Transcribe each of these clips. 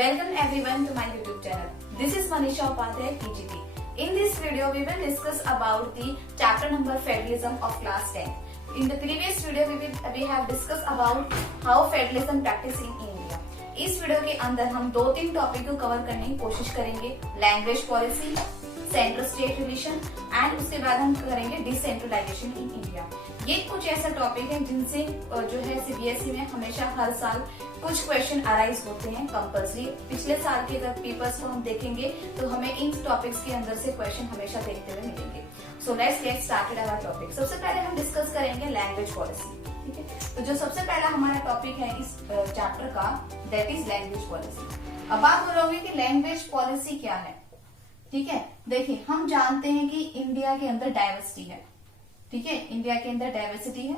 Welcome everyone to my YouTube channel. This is Manisha Upadhyay, PGT. In this video, we will discuss about the chapter number Federalism of class 10. In the previous video, we have discussed about how federalism practice in India. इस video के अंदर हम 2-3 topic को cover करने की कोशिश करेंगे, language policy, central state relation and उसके बाद हम करेंगे डिसेंट्रलाइजेशन इन इंडिया। ये कुछ ऐसा टॉपिक है जिनसे जो है सीबीएसई में हमेशा हर साल कुछ क्वेश्चन अराइज होते हैं कंपल्सरी। पिछले साल के अगर पेपर्स को हम देखेंगे तो हमें इन टॉपिक्स के अंदर से क्वेश्चन हमेशा देखते हुए मिलेंगे। So let's get started our topic. सबसे पहले हम डिस्कस करेंगे लैंग्वेज पॉलिसी। ठीक है, तो जो सबसे पहला हमारा टॉपिक है इस चैप्टर का, दैट इज लैंग्वेज पॉलिसी। अब आप बोलोगे कि लैंग्वेज पॉलिसी क्या है। ठीक है, देखिए हम जानते हैं कि इंडिया के अंदर डाइवर्सिटी है। ठीक है, इंडिया के अंदर डाइवर्सिटी है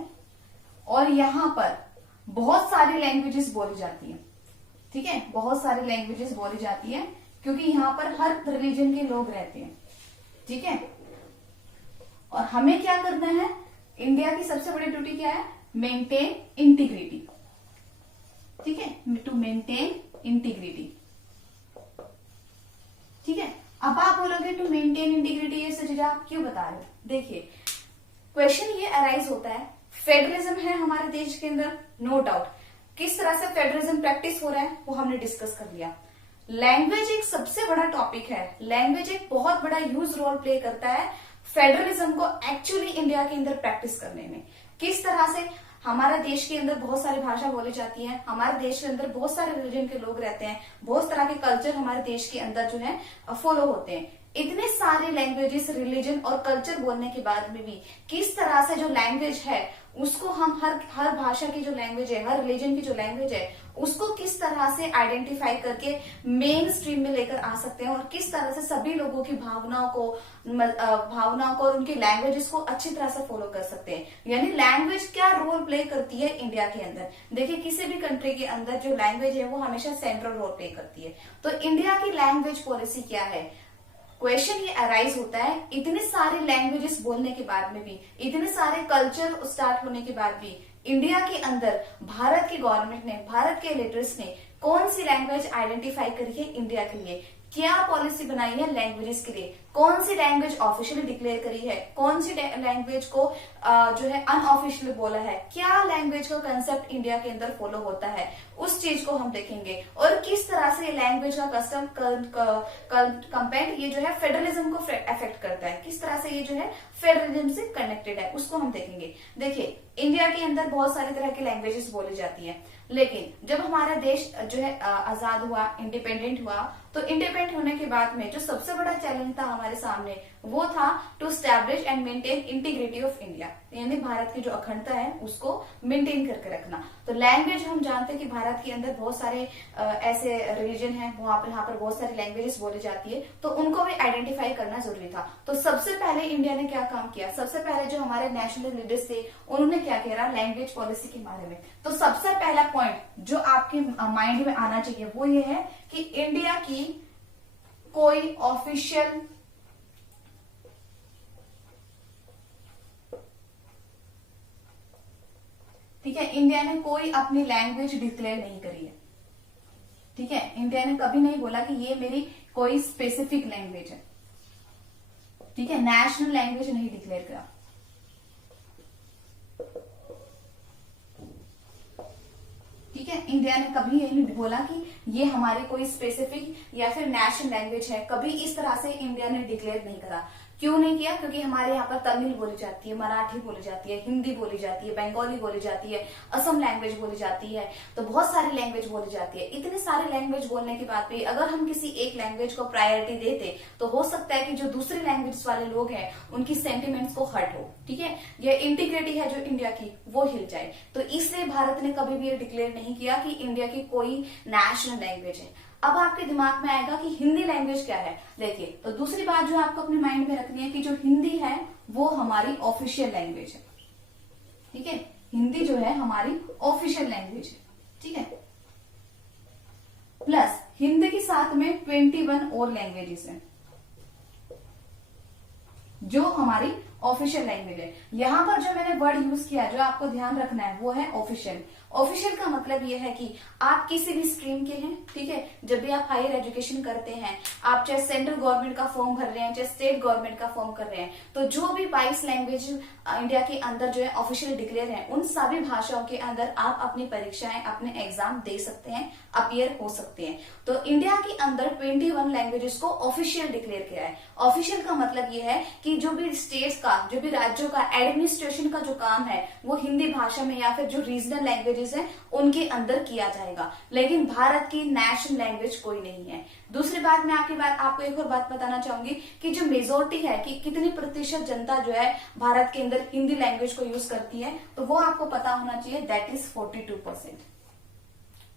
और यहाँ पर बहुत सारी लैंग्वेजेस बोली जाती है। ठीक है, बहुत सारी लैंग्वेजेस बोली जाती है क्योंकि यहाँ पर हर रिलीजन के लोग रहते हैं। ठीक है, और हमें क्या करना है, इंडिया की सबसे बड़ी ड्यूटी क्या है, मेंटेन इंटीग्रिटी। ठीक है, टू मेंटेन इंटीग्रिटी। ठीक है, अब आप बोलोगे टू मेंटेन इंटीग्रिटी, ये सच आप क्यों बता रहे हो। देखिए क्वेश्चन ये अराइज होता है, फेडरलिज्म है हमारे देश के अंदर, नो डाउट। किस तरह से फेडरलिज्म प्रैक्टिस हो रहा है वो हमने डिस्कस कर लिया। लैंग्वेज एक सबसे बड़ा टॉपिक है, लैंग्वेज एक बहुत बड़ा ह्यूज रोल प्ले करता है फेडरलिज्म को एक्चुअली इंडिया के अंदर प्रैक्टिस करने में। किस तरह से हमारे देश के अंदर बहुत सारी भाषा बोली जाती है, हमारे देश के अंदर बहुत सारे रिलीजन के लोग रहते हैं, बहुत तरह के कल्चर हमारे देश के अंदर जो है फॉलो होते हैं। इतने सारे लैंग्वेजेस, रिलीजन और कल्चर बोलने के बाद में भी किस तरह से जो लैंग्वेज है उसको हम हर भाषा की जो लैंग्वेज है, हर रिलीजन की जो लैंग्वेज है उसको किस तरह से आइडेंटिफाई करके मेन स्ट्रीम में लेकर आ सकते हैं और किस तरह से सभी लोगों की भावनाओं को और उनकी लैंग्वेजेस को अच्छी तरह से फॉलो कर सकते हैं। यानी लैंग्वेज क्या रोल प्ले करती है इंडिया के अंदर। देखिए किसी भी कंट्री के अंदर जो लैंग्वेज है वो हमेशा सेंट्रल रोल प्ले करती है। तो इंडिया की लैंग्वेज पॉलिसी क्या है, क्वेश्चन ये अराइज होता है, इतने सारे लैंग्वेजेस बोलने के बाद में भी, इतने सारे कल्चर स्टार्ट होने के बाद भी इंडिया के अंदर भारत की गवर्नमेंट ने, भारत के लीडर्स ने कौन सी लैंग्वेज आइडेंटिफाई करी है इंडिया के लिए, क्या पॉलिसी बनाई है लैंग्वेजेस के लिए, कौन सी लैंग्वेज ऑफिशियली डिक्लेयर करी है, कौन सी लैंग्वेज को जो है अनऑफिशियली बोला है, क्या लैंग्वेज का कंसेप्ट इंडिया के अंदर फॉलो होता है, उस चीज को हम देखेंगे। और किस तरह से लैंग्वेज का कस्टम कंपेंट ये जो है फेडरलिज्म को अफेक्ट करता है, किस तरह से ये जो है फेडरलिज्म से कनेक्टेड है, उसको हम देखेंगे। देखिए इंडिया के अंदर बहुत सारी तरह की लैंग्वेजेस बोली जाती है, लेकिन जब हमारा देश जो है आजाद हुआ, इंडिपेंडेंट हुआ, तो इंडिपेंडेंट होने के बाद में जो सबसे बड़ा चैलेंज था हमारे सामने वो था to establish and maintain integrity of India, यानी भारत की जो अखंडता है उसको मेंटेन करके रखना। तो लैंग्वेज हम जानते हैं कि भारत के अंदर बहुत सारे ऐसे रिलीजन है, वहां पर बहुत सारी लैंग्वेजेस बोली जाती है, तो उनको भी आइडेंटिफाई करना जरूरी था। तो सबसे पहले इंडिया ने क्या काम किया, सबसे पहले जो हमारे नेशनल लीडर्स थे उन्होंने क्या कहा लैंग्वेज पॉलिसी के बारे में। तो सबसे पहला पॉइंट जो आपके माइंड में आना चाहिए वो ये है कि इंडिया की कोई ऑफिशियल ठीक है, इंडिया ने कोई अपनी लैंग्वेज डिक्लेयर नहीं करी है। ठीक है, इंडिया ने कभी नहीं बोला कि ये मेरी कोई स्पेसिफिक लैंग्वेज है। ठीक है, नेशनल लैंग्वेज नहीं डिक्लेयर करा। ठीक है, इंडिया ने कभी ये नहीं बोला कि ये हमारी कोई स्पेसिफिक या फिर नेशनल लैंग्वेज है, कभी इस तरह से इंडिया ने डिक्लेयर नहीं करा। क्यों नहीं किया, क्योंकि हमारे यहाँ पर तमिल बोली जाती है, मराठी बोली जाती है, हिंदी बोली जाती है, बंगाली बोली जाती है, असम लैंग्वेज बोली जाती है, तो बहुत सारी लैंग्वेज बोली जाती है। इतने सारे लैंग्वेज बोलने के बाद भी अगर हम किसी एक लैंग्वेज को प्रायोरिटी देते तो हो सकता है कि जो दूसरी लैंग्वेज वाले लोग हैं उनकी सेंटिमेंट्स को हर्ट हो। ठीक है, ये इंटीग्रिटी है जो इंडिया की वो हिल जाए। तो इसलिए भारत ने कभी भी ये डिक्लेयर नहीं किया कि इंडिया की कोई नेशनल लैंग्वेज है। अब आपके दिमाग में आएगा कि हिंदी लैंग्वेज क्या है। देखिए, तो दूसरी बात जो आपको अपने माइंड में रखनी है कि जो हिंदी है वो हमारी ऑफिशियल लैंग्वेज है। ठीक है, हिंदी जो है हमारी ऑफिशियल लैंग्वेज है। ठीक है, प्लस हिंदी के साथ में 21 और लैंग्वेजेस हैं जो हमारी ऑफिशियल लैंग्वेज है। यहाँ पर जो मैंने वर्ड यूज किया, जो आपको ध्यान रखना है, वो है ऑफिशियल। ऑफिशियल का मतलब ये है कि आप किसी भी स्ट्रीम के हैं, ठीक है, जब भी आप हायर एजुकेशन करते हैं, आप चाहे सेंट्रल गवर्नमेंट का फॉर्म भर रहे हैं, चाहे स्टेट गवर्नमेंट का फॉर्म कर रहे हैं, तो जो भी 22 लैंग्वेज इंडिया के अंदर जो है ऑफिशियल डिक्लेयर है, उन सभी भाषाओं के अंदर आप अपनी परीक्षाएं, अपने एग्जाम दे सकते हैं, अपीयर हो सकते हैं। तो इंडिया के अंदर 21 लैंग्वेजेस को ऑफिशियल डिक्लेयर किया है। ऑफिशियल का मतलब ये है कि जो भी स्टेट्स का, जो भी राज्यों का एडमिनिस्ट्रेशन का जो काम है, वो हिंदी भाषा में या फिर जो रीजनल लैंग्वेजेस है उनके अंदर किया जाएगा। लेकिन भारत की नेशनल लैंग्वेज कोई नहीं है। दूसरी बात, मैं आपको एक और बात बताना चाहूंगी कि जो मेजोरिटी है, कि कितनी प्रतिशत जनता जो है भारत के अंदर हिंदी लैंग्वेज को यूज करती है, तो वो आपको पता होना चाहिए, दैट इज 42%।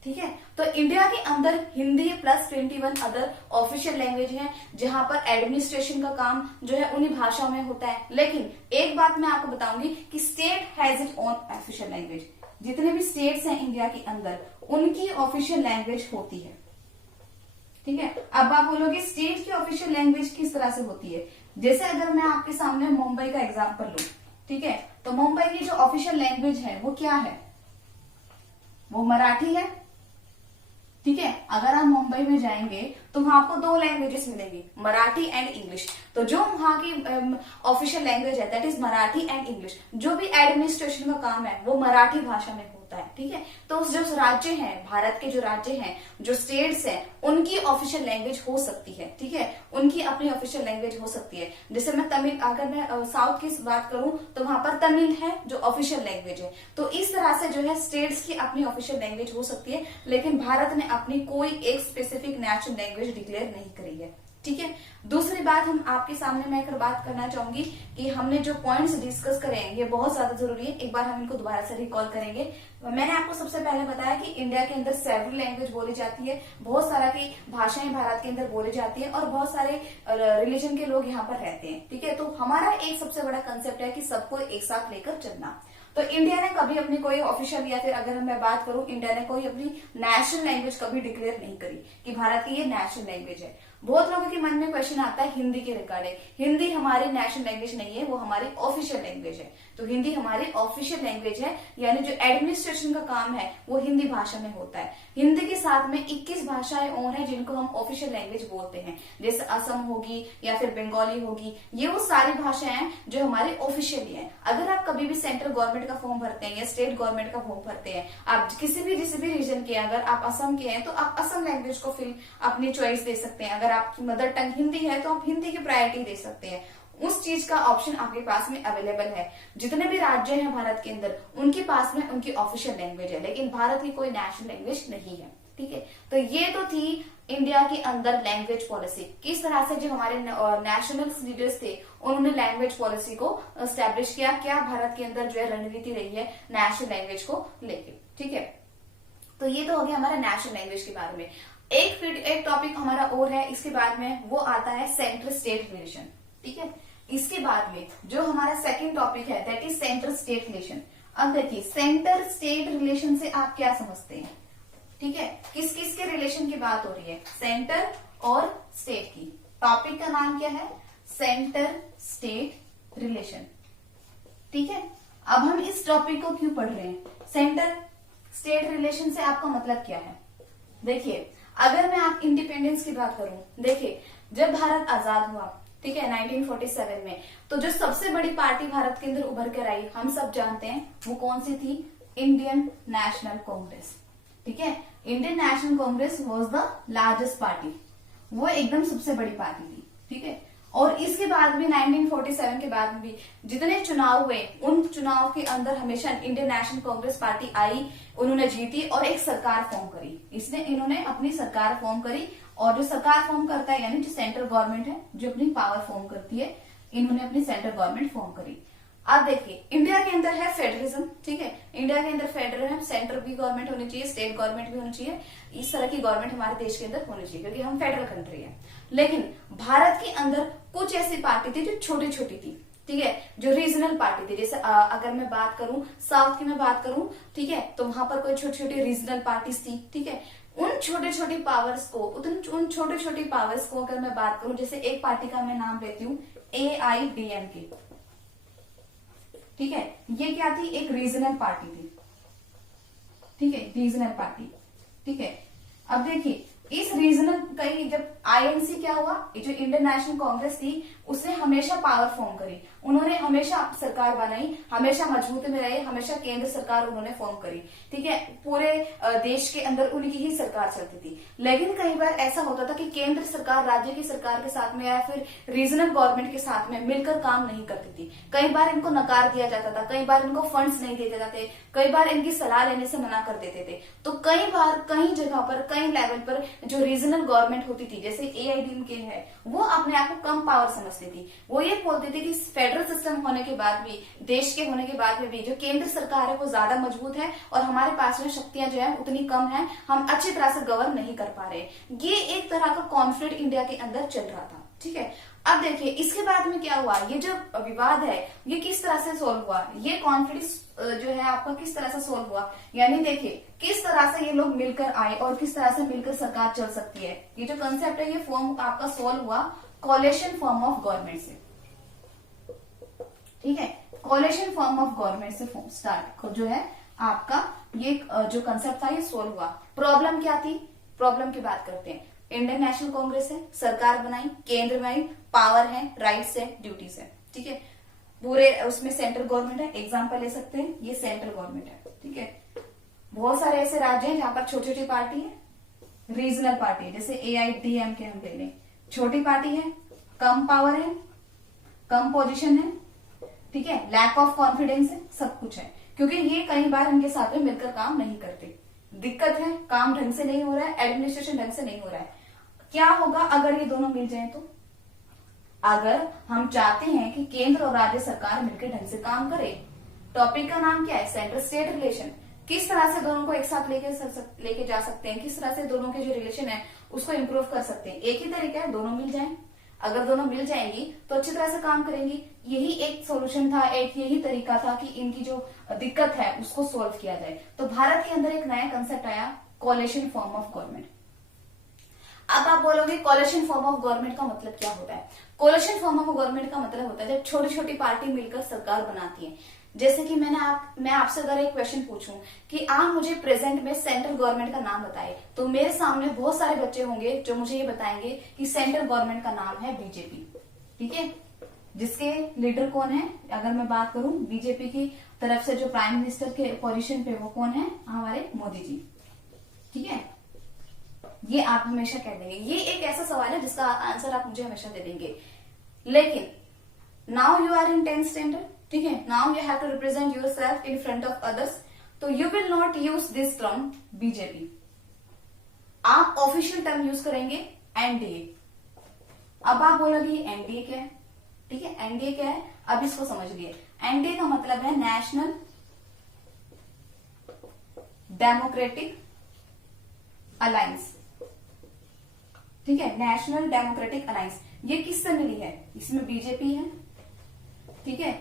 ठीक है, तो इंडिया के अंदर Hindi plus 21 other official language है, जहां पर एडमिनिस्ट्रेशन का काम जो है उन्हीं भाषाओं में होता है। लेकिन एक बात मैं आपको बताऊंगी कि state has it own official language. जितने भी स्टेट्स हैं इंडिया के अंदर, उनकी ऑफिशियल लैंग्वेज होती है। ठीक है, अब आप बोलोगे स्टेट की ऑफिशियल लैंग्वेज किस तरह से होती है। जैसे अगर मैं आपके सामने मुंबई का एग्जांपल लूं, ठीक है, तो मुंबई की जो ऑफिशियल लैंग्वेज है वो क्या है, वो मराठी है। ठीक है, अगर आप मुंबई में जाएंगे तो वहां आपको 2 लैंग्वेजेस मिलेंगी, मराठी एंड इंग्लिश। तो जो वहां की ऑफिशियल लैंग्वेज है, that is Marathi and English. जो भी एडमिनिस्ट्रेशन का काम है वो मराठी भाषा में होता है। ठीक है, तो जो राज्य हैं, भारत के जो राज्य हैं, जो स्टेट्स हैं, उनकी ऑफिशियल लैंग्वेज हो सकती है। ठीक है, उनकी अपनी ऑफिशियल लैंग्वेज हो सकती है। जैसे मैं तमिल, अगर मैं साउथ की बात करूं तो वहां पर तमिल है जो ऑफिशियल लैंग्वेज है। तो इस तरह से जो है स्टेट्स की अपनी ऑफिशियल लैंग्वेज हो सकती है, लेकिन भारत ने अपनी कोई एक स्पेसिफिक नेशनल लैंग्वेज डिक्लेयर नहीं करी है। ठीक है, दूसरी बात हम आपके सामने मैं एक बात करना चाहूंगी कि हमने जो पॉइंट्स डिस्कस करे हैं ये बहुत ज्यादा जरूरी है। एक बार हम इनको दोबारा से रिकॉल करेंगे। मैंने आपको सबसे पहले बताया कि इंडिया के अंदर सेवरल लैंग्वेज बोली जाती है, बहुत सारा की भाषाएं भारत के अंदर बोली जाती है और बहुत सारे रिलीजन के लोग यहाँ पर रहते हैं। ठीक है, तो हमारा एक सबसे बड़ा कंसेप्ट है कि सबको एक साथ लेकर चलना। तो इंडिया ने कभी अपनी कोई ऑफिशियल, या फिर अगर मैं बात करूं, इंडिया ने कोई अपनी नेशनल लैंग्वेज कभी डिक्लेयर नहीं करी कि भारत की ये नेशनल लैंग्वेज है। बहुत लोगों के मन में क्वेश्चन आता है हिंदी के रिगार्डिंग। हिंदी हमारी नेशनल लैंग्वेज नहीं है, वो हमारी ऑफिशियल लैंग्वेज है। तो हिंदी हमारी ऑफिशियल लैंग्वेज है, यानी जो एडमिनिस्ट्रेशन का काम है वो हिंदी भाषा में होता है। हिंदी के साथ में 21 भाषाएं और हैं जिनको हम ऑफिशियल लैंग्वेज बोलते हैं, जैसे असम होगी या फिर बंगाली होगी। ये वो सारी भाषाएं हैं जो हमारी ऑफिशियली है। अगर आप कभी भी सेंट्रल गवर्नमेंट का फॉर्म भरते हैं या स्टेट गवर्नमेंट का फॉर्म भरते हैं, आप किसी भी रीजन के, अगर आप असम के हैं तो आप असम लैंग्वेज को फिर अपनी चॉइस दे सकते हैं। अगर आपकी मदर टंग हिंदी है तो आप हिंदी की प्रायोरिटी दे सकते हैं। उस चीज का ऑप्शन आपके पास में अवेलेबल है। जितने भी राज्य हैं भारत के अंदर, उनके पास में उनकी ऑफिशियल लैंग्वेज है, लेकिन भारत की कोई नेशनल लैंग्वेज नहीं है। ठीक है, तो ये तो थी इंडिया के अंदर लैंग्वेज पॉलिसी। किस तरह से जो हमारे नेशनल लीडर्स थे उन्होंने लैंग्वेज पॉलिसी को एस्टेब्लिश किया, क्या भारत के अंदर जो है रणनीति रही है नेशनल लैंग्वेज को लेके। ठीक है, तो ये तो हो गया हमारा नेशनल लैंग्वेज के बारे में। एक टॉपिक हमारा और है, इसके बाद में वो आता है सेंट्रल स्टेट रिलेशन। ठीक है, इसके बाद में जो हमारा सेकंड टॉपिक है that is central state relation. अब देखिए सेंट्रल स्टेट रिलेशन से आप क्या समझते हैं। ठीक है, किस किस के रिलेशन की बात हो रही है, सेंटर और स्टेट की। टॉपिक का नाम क्या है, सेंटर स्टेट रिलेशन। ठीक है, अब हम इस टॉपिक को क्यों पढ़ रहे हैं, सेंटर स्टेट रिलेशन से आपका मतलब क्या है। देखिए, अगर मैं आप इंडिपेंडेंस की बात करूं, देखिए जब भारत आजाद हुआ, ठीक है, 1947 में, तो जो सबसे बड़ी पार्टी भारत के अंदर उभर कर आई, हम सब जानते हैं वो कौन सी थी, इंडियन नेशनल कांग्रेस। ठीक है, Indian national Congress was the largest party, वो एकदम सबसे बड़ी पार्टी थी। ठीक है, और इसके बाद भी 1947 के बाद भी जितने चुनाव हुए, उन चुनाव के अंदर हमेशा इंडियन नेशनल कांग्रेस पार्टी आई, उन्होंने जीती और एक सरकार फॉर्म करी। इन्होंने अपनी सरकार फॉर्म करी, और जो सरकार फॉर्म करता है यानी जो सेंट्रल गवर्नमेंट है जो अपनी पावर फॉर्म करती है, इन्होंने अपनी सेंट्रल गवर्नमेंट फॉर्म करी। अब देखिए इंडिया के अंदर है फेडरलिज्म। ठीक है, इंडिया के अंदर फेडरल है, सेंट्रल भी गवर्नमेंट होनी चाहिए, स्टेट गवर्नमेंट भी होनी चाहिए, इस तरह की गवर्नमेंट हमारे देश के अंदर होनी चाहिए क्योंकि हम फेडरल कंट्री है। लेकिन भारत के अंदर कुछ ऐसी पार्टी थी जो छोटी छोटी थी। ठीक है, जो रीजनल पार्टी थी, जैसे अगर मैं बात करूं साउथ की, मैं बात करूं, ठीक है, तो वहां पर कोई छोटी छोटी रीजनल पार्टीज थी। ठीक है, उन छोटे छोटी पावर्स को, उन छोटी छोटी पावर्स को अगर मैं बात करूं, जैसे एक पार्टी का मैं नाम लेती हूँ AIDMK। ठीक है, ये क्या थी, एक रीजनल पार्टी थी, ठीक है, रीजनल पार्टी, ठीक है। अब देखिए इस रीजनल कई जब आईएनसी क्या हुआ, ये जो इंडियन नेशनल कांग्रेस थी उसने हमेशा पावर फॉर्म करी, उन्होंने हमेशा सरकार बनाई, हमेशा मजबूती में रहे, हमेशा केंद्र सरकार उन्होंने फॉर्म करी, ठीक है, पूरे देश के अंदर उनकी ही सरकार चलती थी। लेकिन कई बार ऐसा होता था कि केंद्र सरकार राज्य की सरकार के साथ में या फिर रीजनल गवर्नमेंट के साथ में मिलकर काम नहीं करती थी, कई बार इनको नकार दिया जाता था, कई बार इनको फंड्स नहीं दिए जाते, कई बार इनकी सलाह लेने से मना कर देते थे। तो कई बार कई जगह पर कई लेवल पर जो रीजनल गवर्नमेंट होती थी जैसे एआईडीएमके है, वो अपने आप को कम पावर समझती थी, वो ये बोलती थी कि फेडरल सिस्टम होने के बाद भी, देश के होने के बाद में भी जो केंद्र सरकार है वो ज्यादा मजबूत है और हमारे पास में शक्तियां जो है उतनी कम है, हम अच्छी तरह से गवर्न नहीं कर पा रहे। ये एक तरह का कॉन्फ्लिक्ट इंडिया के अंदर चल रहा था, ठीक है। अब देखिए इसके बाद में क्या हुआ, ये जो विवाद है ये किस तरह से सोल्व हुआ, ये कॉन्फ्लिक्ट जो है आपका किस तरह से सोल्व हुआ, यानी देखिए किस तरह से ये लोग मिलकर आए और किस तरह से मिलकर सरकार चल सकती है। ये जो कंसेप्ट है ये फॉर्म आपका सोल्व हुआ कोलिशन फॉर्म ऑफ गवर्नमेंट से, ठीक है, कोलिशन फॉर्म ऑफ गवर्नमेंट से स्टार्ट जो है आपका ये जो कंसेप्ट था ये सोल्व हुआ। प्रॉब्लम क्या थी, प्रॉब्लम की बात करते हैं। इंडियन नेशनल कांग्रेस है, सरकार बनाई, केंद्र में आई, पावर है, राइट्स है, ड्यूटीज है, ठीक है, पूरे उसमें सेंट्रल गवर्नमेंट है, एग्जांपल ले सकते हैं ये सेंट्रल गवर्नमेंट है, ठीक है। बहुत सारे ऐसे राज्य हैं जहां पर छोटी छोटी पार्टी है, रीजनल पार्टी है, जैसे एआईडीएमके हम ले लें, छोटी पार्टी है, कम पावर है, कम पोजीशन है, ठीक है, लैक ऑफ कॉन्फिडेंस है, सब कुछ है, क्योंकि ये कई बार इनके साथ में मिलकर काम नहीं करते, दिक्कत है, काम ढंग से नहीं हो रहा है, एडमिनिस्ट्रेशन ढंग से नहीं हो रहा है। क्या होगा अगर ये दोनों मिल जाएं तो, अगर हम चाहते हैं कि केंद्र और राज्य सरकार मिलकर ढंग से काम करे, टॉपिक का नाम क्या है, सेंट्रल स्टेट रिलेशन, किस तरह से दोनों को एक साथ लेके जा सकते हैं, किस तरह से दोनों के जो रिलेशन है उसको इम्प्रूव कर सकते हैं। एक ही तरीका है, दोनों मिल जाएं, अगर दोनों मिल जाएंगी तो अच्छी तरह से काम करेंगी। यही एक सॉल्यूशन था, एक यही तरीका था कि इनकी जो दिक्कत है उसको सोल्व किया जाए। तो भारत के अंदर एक नया कंसेप्ट आया, कोलिशन फॉर्म ऑफ गवर्नमेंट। अब आप बोलोगे कोलिशन फॉर्म ऑफ गवर्नमेंट का मतलब क्या होता है। कोलिशन फॉर्म ऑफ गवर्नमेंट का मतलब होता है जब छोटी छोटी पार्टी मिलकर सरकार बनाती है। जैसे कि मैं आपसे अगर एक क्वेश्चन पूछूं कि आप मुझे प्रेजेंट में सेंट्रल गवर्नमेंट का नाम बताइए, तो मेरे सामने बहुत सारे बच्चे होंगे जो मुझे ये बताएंगे कि सेंट्रल गवर्नमेंट का नाम है बीजेपी, ठीक है, जिसके लीडर कौन है, अगर मैं बात करूं बीजेपी की तरफ से जो प्राइम मिनिस्टर के पोजीशन पे वो कौन है, हमारे मोदी जी, ठीक है। ये आप हमेशा कह देंगे, ये एक ऐसा सवाल है जिसका आंसर आप मुझे हमेशा दे देंगे। लेकिन now you are in 10th standard, ठीक है, now you have to represent yourself in front of others, तो you will not use this term BJP, आप ऑफिशियल टर्म यूज करेंगे एनडीए। अब आप बोलोगे एनडीए क्या है, ठीक है, एनडीए क्या है, अब इसको समझिए। एनडीए का मतलब है नेशनल डेमोक्रेटिक अलायंस, ठीक है, नेशनल डेमोक्रेटिक अलायंस। ये किससे मिली है, इसमें बीजेपी है, ठीक है,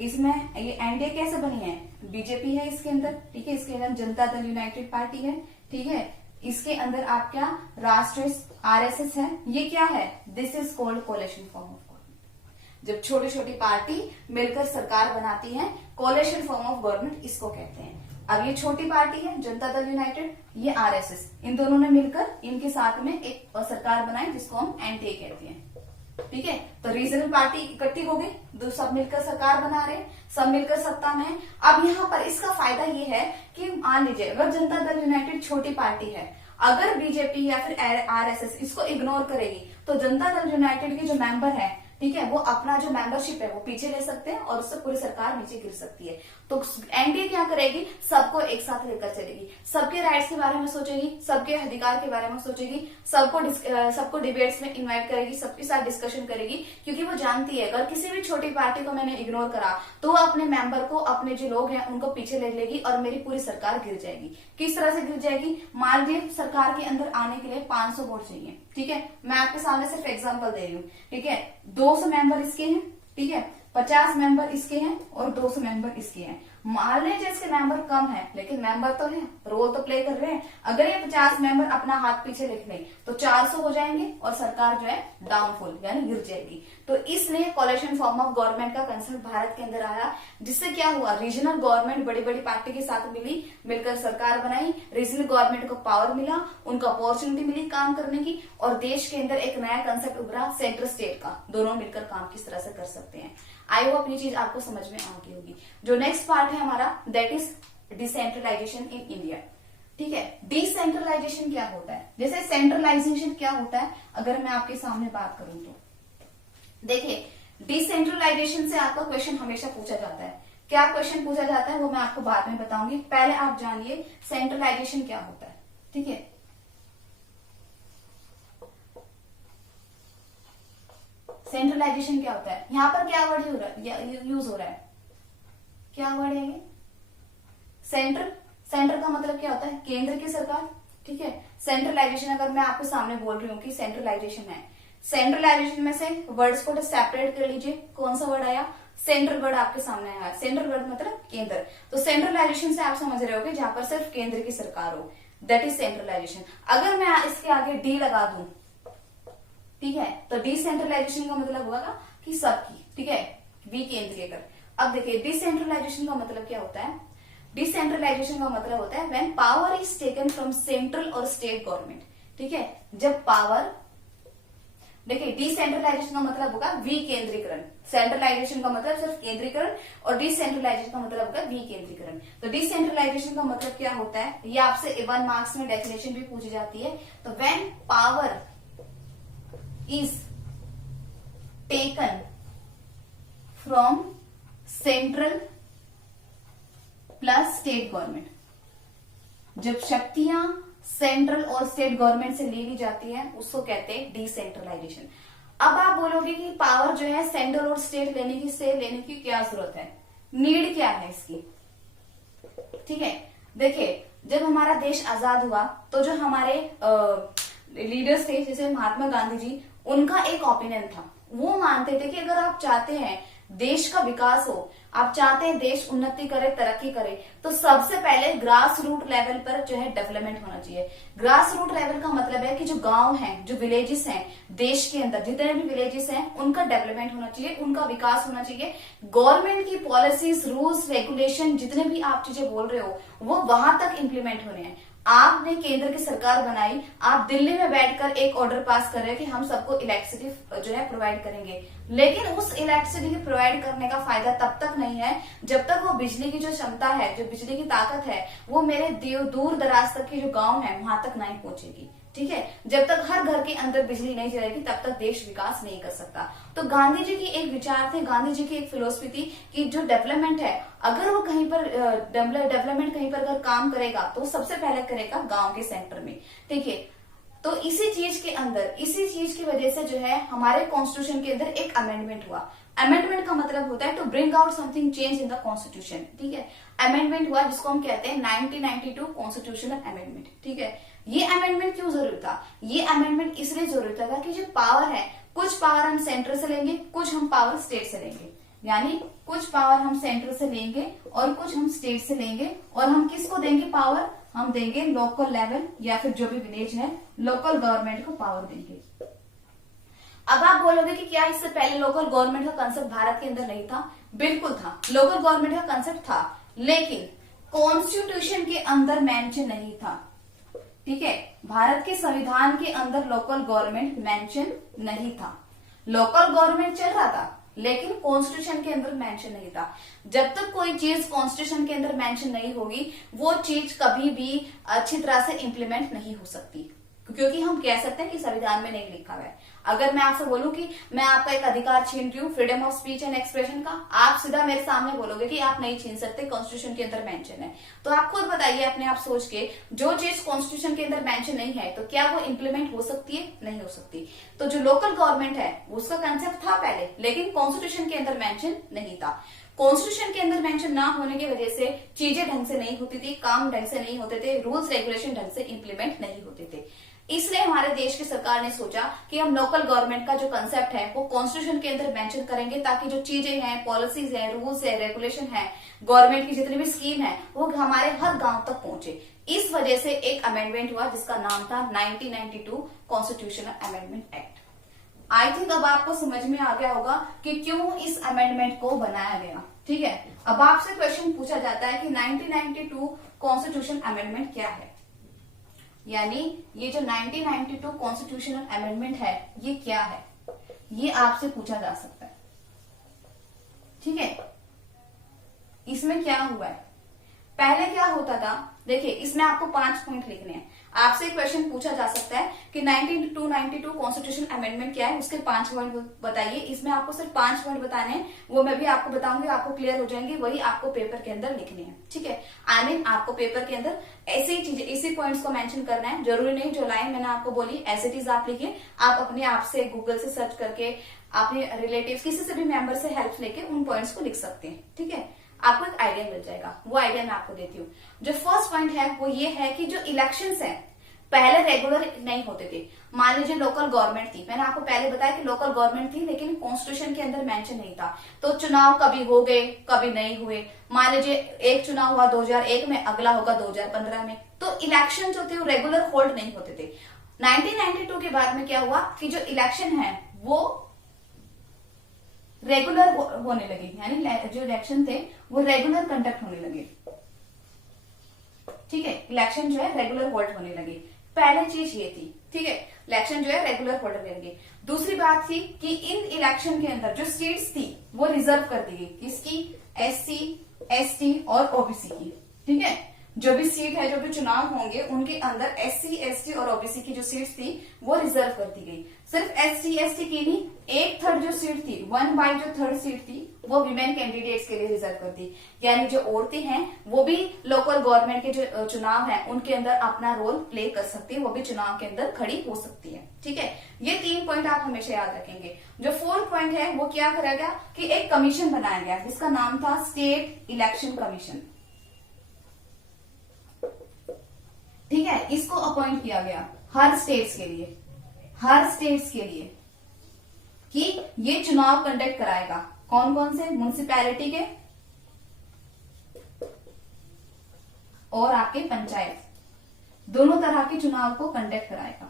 इसमें ये एनडीए कैसे बनी है, बीजेपी है इसके अंदर, ठीक है, इसके अंदर जनता दल यूनाइटेड पार्टी है, ठीक है, इसके अंदर आप क्या राष्ट्रीय आरएसएस है। ये क्या है, this is called coalition form of government. जब छोटी छोटी पार्टी मिलकर सरकार बनाती है, कोलिशन फॉर्म ऑफ गवर्नमेंट इसको कहते हैं। अब ये छोटी पार्टी है जनता दल यूनाइटेड, ये आरएसएस, इन दोनों ने मिलकर इनके साथ में एक सरकार बनाई जिसको हम एनडीए कहते हैं, ठीक है। तो रीजनल पार्टी इकट्ठी हो गई, सब मिलकर सरकार बना रहे, सब मिलकर सत्ता में है। अब यहाँ पर इसका फायदा ये है कि मान लीजिए अगर जनता दल यूनाइटेड छोटी पार्टी है, अगर बीजेपी या फिर आरएसएस इसको इग्नोर करेगी तो जनता दल यूनाइटेड के जो मेंबर है, ठीक है, वो अपना जो मेंबरशिप है वो पीछे ले सकते हैं और उससे पूरी सरकार नीचे गिर सकती है। तो एनडीए क्या करेगी, सबको एक साथ लेकर चलेगी, सबके राइट्स के बारे में सोचेगी, सबके अधिकार के बारे में सोचेगी, सबको डिबेट्स में इनवाइट करेगी, सबके साथ डिस्कशन करेगी, क्योंकि वो जानती है अगर किसी भी छोटी पार्टी को मैंने इग्नोर करा तो वो अपने मेंबर को, अपने जो लोग हैं उनको पीछे ले लेगी और मेरी पूरी सरकार गिर जाएगी। किस तरह से गिर जाएगी, मान लीजिए सरकार के अंदर आने के लिए 500 वोट चाहिए, ठीक है, मैं आपके सामने सिर्फ एग्जाम्पल दे रही हूँ, ठीक है, 200 मेंबर इसके हैं, ठीक है, 50 मेंबर इसके हैं और 200 मेंबर इसके हैं। मान लीजिए इसके मेंबर कम है लेकिन मेंबर तो है, रोल तो प्ले कर रहे हैं। अगर ये 50 मेंबर अपना हाथ पीछे लिख लें तो 400 हो जाएंगे और सरकार जो है डाउनफॉल यानी गिर जाएगी। तो इसलिए कोलिशन फॉर्म ऑफ गवर्नमेंट का कंसेप्ट भारत के अंदर आया, जिससे क्या हुआ, रीजनल गवर्नमेंट बड़ी बड़ी पार्टी के साथ मिलकर सरकार बनाई, रीजनल गवर्नमेंट को पावर मिला, उनको अपॉर्चुनिटी मिली काम करने की, और देश के अंदर एक नया कंसेप्ट उभरा सेंटर स्टेट का, दोनों मिलकर काम किस तरह से कर सकते हैं। आई होप ये चीज आपको समझ में आ गई होगी। जो नेक्स्ट पार्ट है हमारा that is decentralisation in India. ठीक है, डिसेंट्रलाइजेशन क्या होता है, जैसे सेंट्रलाइजेशन क्या होता है, अगर मैं आपके सामने बात करूं तो देखिए, डिसेंट्रलाइजेशन से आपका क्वेश्चन हमेशा पूछा जाता है। क्या क्वेश्चन पूछा जाता है वो मैं आपको बाद में बताऊंगी, पहले आप जानिए सेंट्रलाइजेशन क्या होता है। ठीक है, सेंट्रलाइजेशन क्या होता है, यहां पर क्या वर्ड यूज हो रहा है, क्या वर्ड है ये, सेंटर। सेंटर का मतलब क्या होता है, केंद्र की सरकार। ठीक है, सेंट्रलाइजेशन अगर मैं आपके सामने बोल रही हूँ कि सेंट्रलाइजेशन है, सेंट्रलाइजेशन में से वर्ड्स को सेपरेट कर लीजिए, कौन सा वर्ड आया, सेंट्रल वर्ड आपके सामने आया। सेंट्रल वर्ड मतलब केंद्र, तो सेंट्रलाइजेशन से आप समझ रहे हो जहां पर सिर्फ केंद्र की सरकार हो, दैट इज सेंट्रलाइजेशन। अगर मैं इसके आगे डी लगा दूं, ठीक है, तो डिसेंट्रलाइजेशन का मतलब होगा कि सबकी, ठीक है, वी केंद्र के कर। अब देखिए डिसेंट्रलाइजेशन का मतलब क्या होता है, डिसेंट्रलाइजेशन का मतलब होता है when power is taken from central और स्टेट गवर्नमेंट। ठीक है, जब पावर, देखिए डिसेंट्रलाइजेशन का मतलब होगा विकेंद्रीकरण, सेंट्रलाइजेशन का मतलब सिर्फ केंद्रीकरण और डिसेंट्रलाइजेशन का मतलब होगा विकेंद्रीकरण। तो डिसेंट्रलाइजेशन का मतलब क्या होता है, ये आपसे 1 मार्क्स में डेफिनेशन भी पूछी जाती है। तो when power is taken from central plus state government, जब शक्तियां सेंट्रल और स्टेट गवर्नमेंट से ले ली जाती है उसको कहते हैं डिसेंट्रलाइजेशन। अब आप बोलोगे कि पावर जो है सेंट्रल और स्टेट लेने की क्या जरूरत है, नीड क्या है इसकी। ठीक है, देखिए जब हमारा देश आजाद हुआ तो जो हमारे लीडर्स थे जैसे महात्मा गांधी जी, उनका एक ओपिनियन था, वो मानते थे कि अगर आप चाहते हैं देश का विकास हो, आप चाहते हैं देश उन्नति करे, तरक्की करे, तो सबसे पहले ग्रास रूट लेवल पर जो है डेवलपमेंट होना चाहिए। ग्रास रूट लेवल का मतलब है कि जो गांव हैं, जो विलेजेस हैं, देश के अंदर जितने भी विलेजेस हैं उनका डेवलपमेंट होना चाहिए, उनका विकास होना चाहिए। गवर्नमेंट की पॉलिसीज, रूल्स, रेगुलेशन, जितने भी आप चीजें बोल रहे हो वो वहां तक इम्प्लीमेंट होने हैं। आपने केंद्र की सरकार बनाई, आप दिल्ली में बैठकर एक ऑर्डर पास कर रहे हैं कि हम सबको इलेक्ट्रिसिटी जो है प्रोवाइड करेंगे, लेकिन उस इलेक्ट्रिसिटी प्रोवाइड करने का फायदा तब तक नहीं है जब तक वो बिजली की जो क्षमता है, जो बिजली की ताकत है, वो मेरे दूर दराज तक के जो गांव है वहां तक नहीं पहुंचेगी। ठीक है, जब तक हर घर के अंदर बिजली नहीं जाएगी तब तक देश विकास नहीं कर सकता। तो गांधी जी की एक विचार थे, गांधी जी की एक फिलोसफी थी कि जो डेवलपमेंट है, अगर वो कहीं पर डेवलपमेंट कहीं पर अगर काम करेगा तो सबसे पहले करेगा गांव के सेंटर में। ठीक है, तो इसी चीज के अंदर, इसी चीज की वजह से जो है हमारे कॉन्स्टिट्यूशन के अंदर एक अमेंडमेंट हुआ। अमेंडमेंट का मतलब होता है to bring out something change in the constitution. ठीक है, अमेंडमेंट हुआ जिसको हम कहते हैं 1992 कॉन्स्टिट्यूशनल अमेंडमेंट। ठीक है, ये अमेंडमेंट क्यों जरूरी था, ये अमेंडमेंट इसलिए जरूरी था कि जो पावर है, कुछ पावर हम सेंटर से लेंगे, कुछ हम पावर स्टेट से लेंगे, यानी कुछ पावर हम सेंटर से लेंगे और कुछ हम स्टेट से लेंगे, और हम किसको देंगे पावर, हम देंगे लोकल लेवल या फिर जो भी विलेज है, लोकल गवर्नमेंट को पावर देंगे। अब आप बोलोगे कि क्या इससे पहले लोकल गवर्नमेंट का कंसेप्ट भारत के अंदर नहीं था? बिल्कुल था, लोकल गवर्नमेंट का कंसेप्ट था, लेकिन कॉन्स्टिट्यूशन के अंदर मेंशन नहीं था। ठीक है, भारत के संविधान के अंदर लोकल गवर्नमेंट मेंशन नहीं था। लोकल गवर्नमेंट चल रहा था लेकिन कॉन्स्टिट्यूशन के अंदर मेंशन नहीं था। जब तक कोई चीज कॉन्स्टिट्यूशन के अंदर मेंशन नहीं होगी वो चीज कभी भी अच्छी तरह से इंप्लीमेंट नहीं हो सकती, क्योंकि हम कह सकते हैं कि संविधान में नहीं लिखा हुआ है। अगर मैं आपसे बोलूं कि मैं आपका एक अधिकार छीन रही हूँ freedom of speech and expression का, आप सीधा मेरे सामने बोलोगे कि आप नहीं छीन सकते, कॉन्स्टिट्यूशन के अंदर मेंशन है। तो आप खुद बताइए अपने आप सोच के, जो चीज कॉन्स्टिट्यूशन के अंदर मेंशन नहीं है तो क्या वो इंप्लीमेंट हो सकती है? नहीं हो सकती। तो जो लोकल गवर्नमेंट है उसका कंसेप्ट था पहले, लेकिन कॉन्स्टिट्यूशन के अंदर मेंशन नहीं था। कॉन्स्टिट्यूशन के अंदर मेंशन ना होने की वजह से चीजें ढंग से नहीं होती थी, काम ढंग से नहीं होते थे, रूल्स रेगुलेशन ढंग से इंप्लीमेंट नहीं होते थे। इसलिए हमारे देश की सरकार ने सोचा कि हम लोकल गवर्नमेंट का जो कंसेप्ट है वो कॉन्स्टिट्यूशन के अंदर मेंशन करेंगे, ताकि जो चीजें हैं, पॉलिसीज है, रूल्स है, रेगुलेशन है, गवर्नमेंट की जितनी भी स्कीम है वो हमारे हर गांव तक पहुंचे। इस वजह से एक अमेंडमेंट हुआ जिसका नाम था 1992 constitutional amendment act. I think अब आपको समझ में आ गया होगा कि क्यों इस अमेंडमेंट को बनाया गया। ठीक है, अब आपसे क्वेश्चन पूछा जाता है कि 1992 कॉन्स्टिट्यूशन अमेंडमेंट क्या है, यानी ये जो 1992 कॉन्स्टिट्यूशनल अमेंडमेंट है ये क्या है, ये आपसे पूछा जा सकता है। ठीक है, इसमें क्या हुआ है, पहले क्या होता था, देखिए इसमें आपको 5 पॉइंट लिखने हैं। आपसे क्वेश्चन पूछा जा सकता है कि 1992 कॉन्स्टिट्यूशन अमेंडमेंट क्या है, उसके 5 वर्ड बताइए। इसमें आपको सिर्फ 5 वर्ड बताने हैं, वो मैं भी आपको बताऊंगी, आपको क्लियर हो जाएंगे, वही आपको पेपर के अंदर लिखने हैं। ठीक है, आई मीन आपको पेपर के अंदर ऐसी चीजें, इसी पॉइंट्स को मेंशन करना है। जरूरी नहीं जो लाइन मैंने आपको बोली एज इट इज आप लिखिए, आप अपने आप से गूगल से सर्च करके अपने रिलेटिव किसी से भी मेंबर से हेल्प लेके उन पॉइंट्स को लिख सकते हैं। ठीक है, आपको एक आइडिया मिल जाएगा, वो आइडिया मैं आपको देती हूँ। जो फर्स्ट पॉइंट है वो ये है कि जो इलेक्शंस हैं पहले रेगुलर नहीं होते थे। मान लीजिए लोकल गवर्नमेंट थी, मैंने आपको पहले बताया कि लोकल गवर्नमेंट थी लेकिन कॉन्स्टिट्यूशन के अंदर मेंशन नहीं था, तो चुनाव कभी हो गए कभी नहीं हुए। मान लीजिए एक चुनाव हुआ 2001 में, अगला होगा 2015 में, तो इलेक्शन जो थे वो रेगुलर होल्ड नहीं होते थे। 1992 के बाद में क्या हुआ कि जो इलेक्शन है वो रेगुलर होने लगे, यानी जो इलेक्शन थे वो रेगुलर कंडक्ट होने लगे। ठीक है, इलेक्शन जो है रेगुलर होल्ड होने लगे, पहली चीज ये थी। ठीक है, इलेक्शन जो है रेगुलर होल्ड होने लगे। दूसरी बात थी कि इन इलेक्शन के अंदर जो सीट्स थी वो रिजर्व कर दी गई, किसकी, SC, ST और OBC की। ठीक है, जो भी सीट है, जो भी चुनाव होंगे उनके अंदर SC, ST और OBC की जो सीट्स थी वो रिजर्व कर दी गई। सिर्फ SC, ST की नहीं, 1/3 जो सीट थी, 1/3 सीट थी वो विमेन कैंडिडेट्स के लिए रिजर्व कर दी, यानी जो औरतें हैं वो भी लोकल गवर्नमेंट के जो चुनाव है उनके अंदर अपना रोल प्ले कर सकती है, वो भी चुनाव के अंदर खड़ी हो सकती है। ठीक है, ये 3 पॉइंट आप हमेशा याद रखेंगे। जो 4th पॉइंट है वो क्या करा गया कि एक कमीशन बनाया गया जिसका नाम था स्टेट इलेक्शन कमीशन। ठीक है, इसको अपॉइंट किया गया हर स्टेट्स के लिए, हर स्टेट्स के लिए कि ये चुनाव कंडक्ट कराएगा। कौन कौन से, म्युनिसिपैलिटी के और आपके पंचायत, दोनों तरह के चुनाव को कंडक्ट कराएगा।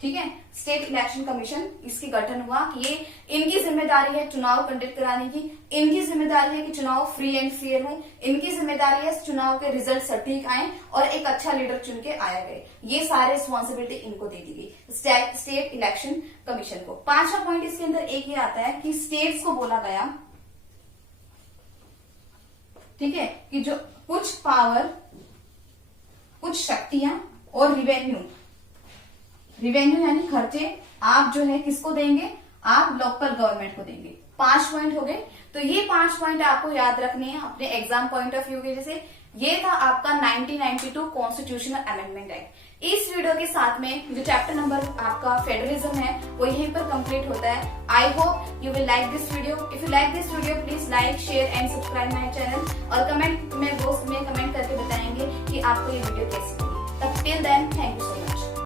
ठीक है, स्टेट इलेक्शन कमीशन इसकी गठन हुआ कि ये इनकी जिम्मेदारी है चुनाव कंडक्ट कराने की, इनकी जिम्मेदारी है कि चुनाव फ्री एंड फेयर हो, इनकी जिम्मेदारी है चुनाव के रिजल्ट सटीक आए और एक अच्छा लीडर चुन के आया गए। ये सारे रिस्पॉन्सिबिलिटी इनको दे दी गई स्टेट इलेक्शन कमीशन को। 5वां पॉइंट इसके अंदर एक ये आता है कि स्टेट्स को बोला गया, ठीक है, कि जो कुछ पावर, कुछ शक्तियां और रिवेन्यू यानी खर्चे आप जो है किसको देंगे, आप लोकल गवर्नमेंट को देंगे। 5 पॉइंट हो गए, तो ये 5 पॉइंट आपको याद रखने हैं अपने एग्जाम पॉइंट ऑफ व्यू के। जैसे ये था आपका 1992 कॉन्स्टिट्यूशनल अमेंडमेंट एक्ट। इस वीडियो के साथ में जो चैप्टर नंबर आपका फेडरलिज्म है वो यहीं पर कंप्लीट होता है। I hope you will like this video. If you like this video please like, share and subscribe my channel, और कमेंट में बॉक्स में कमेंट करके बताएंगे कि आपको ये वीडियो कैसी